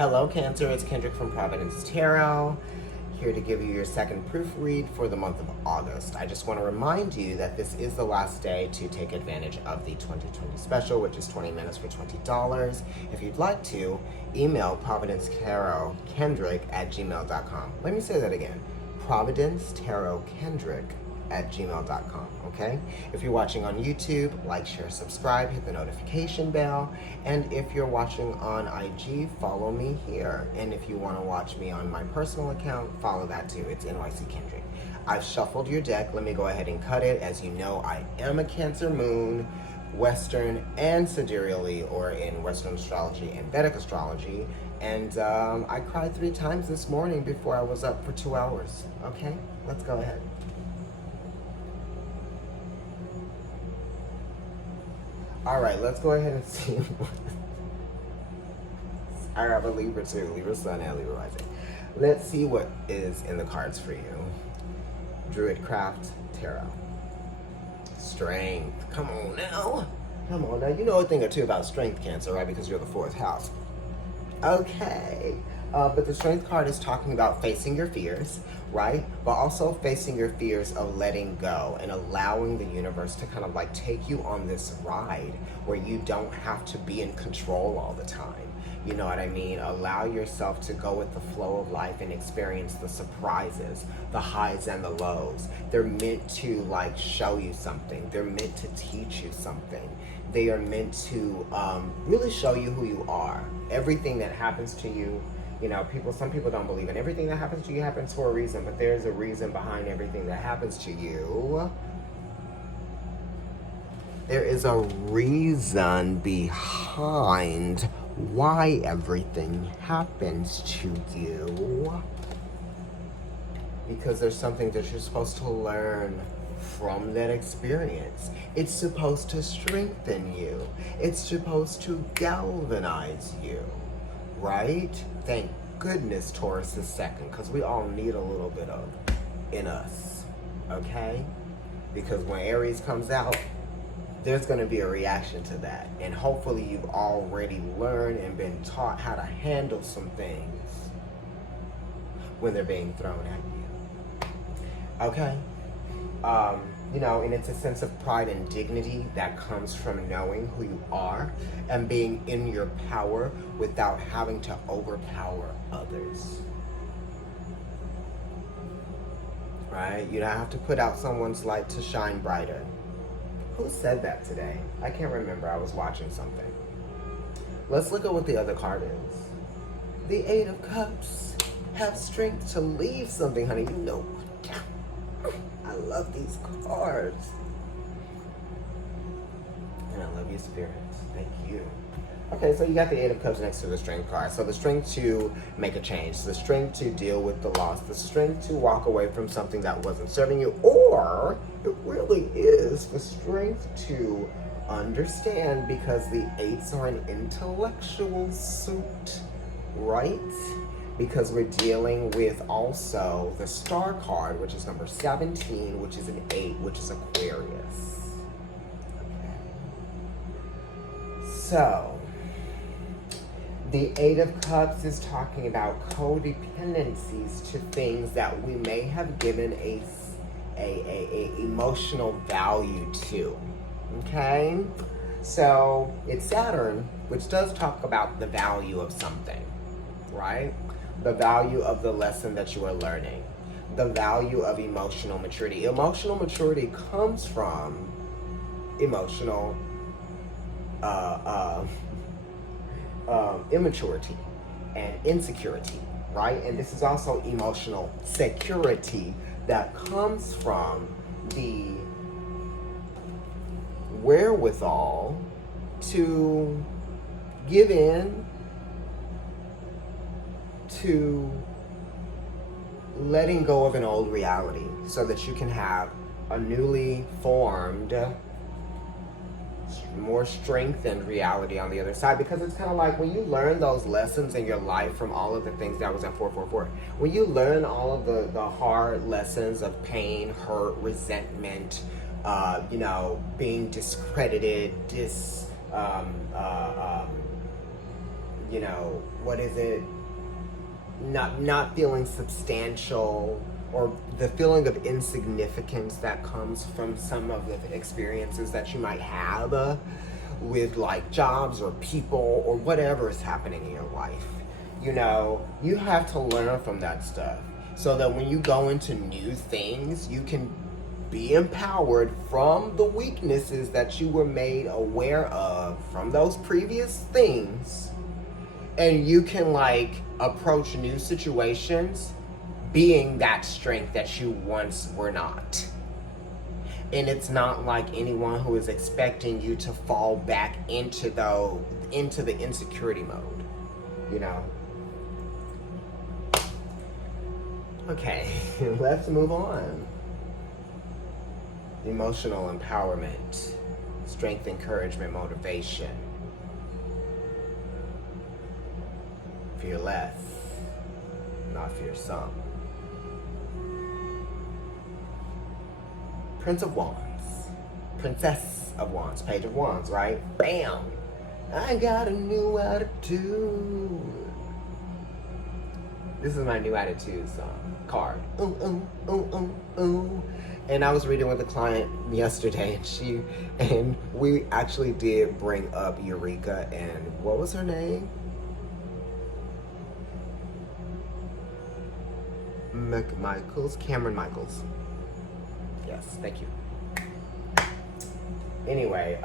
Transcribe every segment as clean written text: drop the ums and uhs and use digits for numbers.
Hello Cancer, it's Kendrick from Providence Tarot, here to give you your second proofread for the month of August. I just want to remind you that this is the last day to take advantage of the 2020 special, which is 20 minutes for $20. If you'd like to, email providencetarotkendrick@gmail.com. Let me say that again, providencetarotkendrick@gmail.com, okay? If you're watching on YouTube, like, share, subscribe, hit the notification bell. And if you're watching on IG, follow me here. And if you want to watch me on my personal account, follow that too. It's NYC Kendrick. I've shuffled your deck. Let me go ahead and cut it. As you know, I am a Cancer moon, Western and sidereally, or in Western astrology and Vedic astrology. And I cried 3 times this morning before I was up for 2 hours. Okay, let's go ahead. All right, let's go ahead and see. I have a Libra too, Libra Sun and Libra Rising. Let's see what is in the cards for you. Druidcraft Tarot. Strength. Come on now. Come on now. You know a thing or two about strength, Cancer, right? Because you're the 4th house. Okay. But the strength card is talking about facing your fears, right? But also facing your fears of letting go and allowing the universe to kind of like take you on this ride where you don't have to be in control all the time. You know what I mean? Allow yourself to go with the flow of life and experience the surprises, the highs and the lows. They're meant to like show you something. They're meant to teach you something. They are meant to really show you who you are. Everything that happens to you, you know, some people don't believe in everything that happens to you happens for a reason, but there's a reason behind everything that happens to you. There is a reason behind why everything happens to you. Because there's something that you're supposed to learn from that experience. It's supposed to strengthen you. It's supposed to galvanize you, right? Thank goodness Taurus is second, because we all need a little bit of in us, okay? Because when Aries comes out, there's going to be a reaction to that. And hopefully you've already learned and been taught how to handle some things when they're being thrown at you. Okay? You know, and it's a sense of pride and dignity that comes from knowing who you are and being in your power without having to overpower others. Right? You don't have to put out someone's light to shine brighter. Who said that today? I can't remember. I was watching something. Let's look at what the other card is. The 8 of Cups. Have strength to leave something, honey. You know, I love these cards. And I love you, Spirit. Thank you. Okay, so you got the 8 of Cups next to the strength card. So the strength to make a change, the strength to deal with the loss, the strength to walk away from something that wasn't serving you, or it really is the strength to understand, because the 8s are an intellectual suit, right? Because we're dealing with also the star card, which is number 17, which is an 8, which is Aquarius. Okay. So, the 8 of Cups is talking about codependencies to things that we may have given a emotional value to, okay? So, it's Saturn, which does talk about the value of something, right? The value of the lesson that you are learning, the value of emotional maturity. Emotional maturity comes from emotional immaturity and insecurity, right? And this is also emotional security that comes from the wherewithal to give in to letting go of an old reality so that you can have a newly formed, more strengthened reality on the other side. Because it's kind of like when you learn those lessons in your life from all of the things that was at 444, when you learn all of the hard lessons of pain, hurt, resentment, you know, being discredited, you know, what is it? Not feeling substantial, or the feeling of insignificance that comes from some of the experiences that you might have with like jobs or people or whatever is happening in your life. You know, you have to learn from that stuff so that when you go into new things, you can be empowered from the weaknesses that you were made aware of from those previous things, and you can like approach new situations being that strength that you once were not. And it's not like anyone who is expecting you to fall back into the insecurity mode, you know. Okay, let's move on. Emotional empowerment, strength, encouragement, motivation. Fear less, not fear some. Prince of Wands, Princess of Wands, Page of Wands, right? Bam! I got a new attitude. This is my new attitude song card. Ooh, ooh, ooh, ooh, ooh. And I was reading with a client yesterday, and we actually did bring up Eureka, and what was her name? Cameron Michaels. Yes, thank you. Anyway,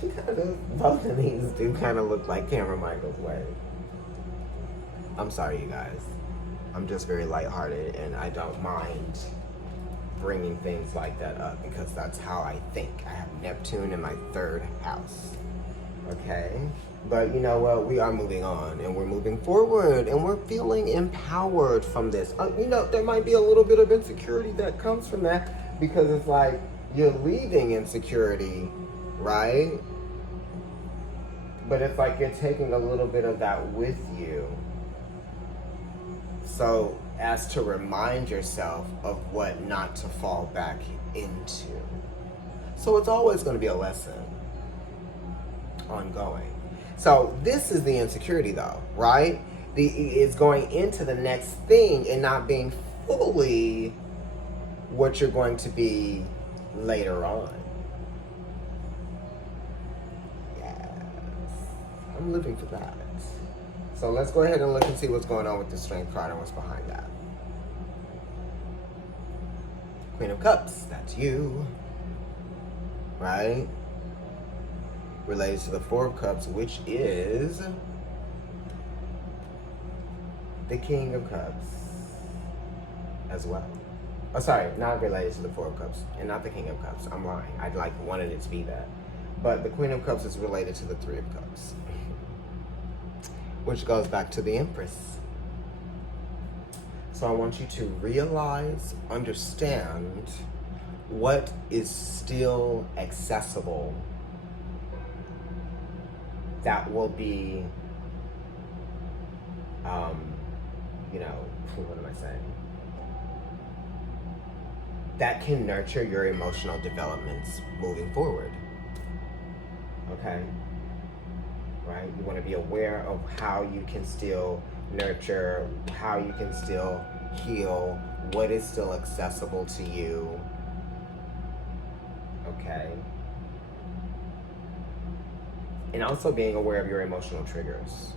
she kind of, both of these do kind of look like Cameron Michaels' way. I'm sorry, you guys. I'm just very lighthearted, and I don't mind bringing things like that up because that's how I think. I have Neptune in my 3rd house. Okay? But you know what? We are moving on, and we're moving forward, and we're feeling empowered from this. You know, there might be a little bit of insecurity that comes from that because it's like you're leaving insecurity, right? But it's like you're taking a little bit of that with you. So, as to remind yourself of what not to fall back into. So it's always going to be a lesson. Ongoing. So this is the insecurity though, right? It's going into the next thing and not being fully what you're going to be later on. Yes. I'm living for that. So let's go ahead and look and see what's going on with the Strength card and what's behind that. Queen of Cups, that's you. Right? Related to the Four of Cups, which is the King of Cups as well. Oh, sorry, not related to the Four of Cups and not the King of Cups. I'm lying. I wanted it to be that. But the Queen of Cups is related to the Three of Cups, which goes back to the Empress. So I want you to realize, understand what is still accessible that will be, you know, what am I saying? That can nurture your emotional developments moving forward. Okay? Right? You want to be aware of how you can still nurture, how you can still heal, what is still accessible to you. Okay? And also being aware of your emotional triggers.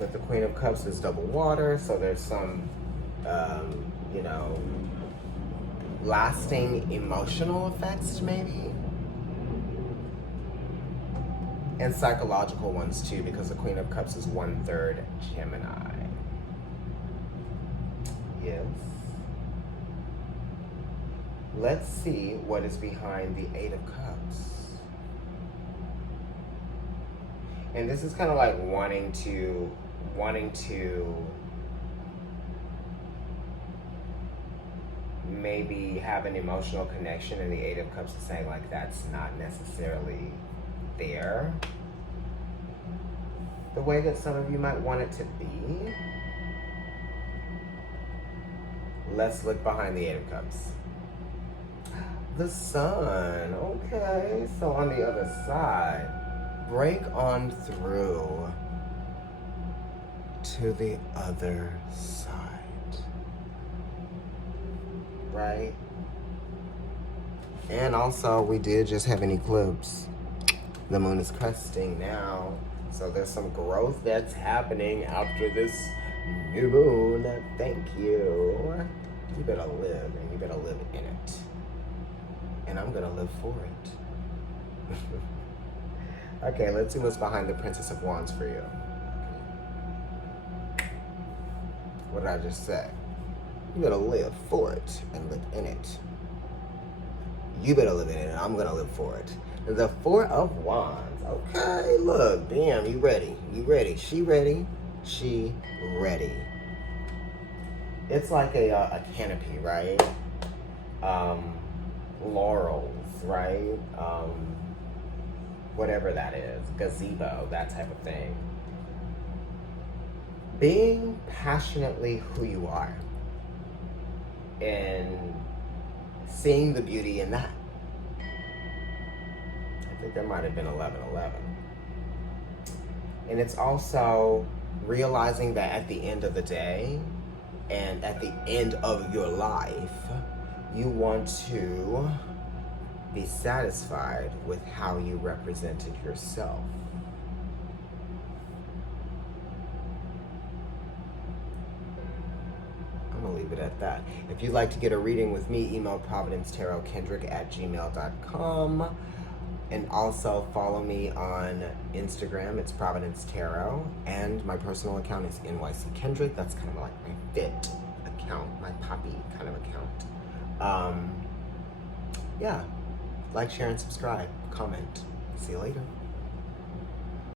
But the Queen of Cups is double water, so there's some, you know, lasting emotional effects maybe. And psychological ones too, because the Queen of Cups is 1/3 Gemini. Yes. Let's see what is behind the Eight of Cups. And this is kind of like wanting to maybe have an emotional connection, and the Eight of Cups is saying like that's not necessarily there the way that some of you might want it to be. Let's look behind the Eight of Cups. The sun. Okay, so on the other side, break on through to the other side. Right? And also, we did just have an eclipse. The moon is cresting now. So there's some growth that's happening after this new moon. Thank you. You better live, and you better live in it. And I'm gonna live for it. Okay, let's see what's behind the Princess of Wands for you. What did I just say? You better live for it and live in it. You better live in it, and I'm gonna live for it. The Four of Wands. Okay, look, damn, you ready? You ready? She ready? She ready. It's like a canopy, right? Laurels, right? Whatever that is, gazebo, that type of thing. Being passionately who you are and seeing the beauty in that. I think that might have been 11:11. And it's also realizing that at the end of the day and at the end of your life, you want to be satisfied with how you represented yourself. I'm gonna leave it at that. If you'd like to get a reading with me, email providencetarotkendrick@gmail.com. And also follow me on Instagram, it's Providence Tarot. And my personal account is NYC Kendrick. That's kind of like my fit account, my poppy kind of account. Yeah, like, share, and subscribe. Comment. See you later.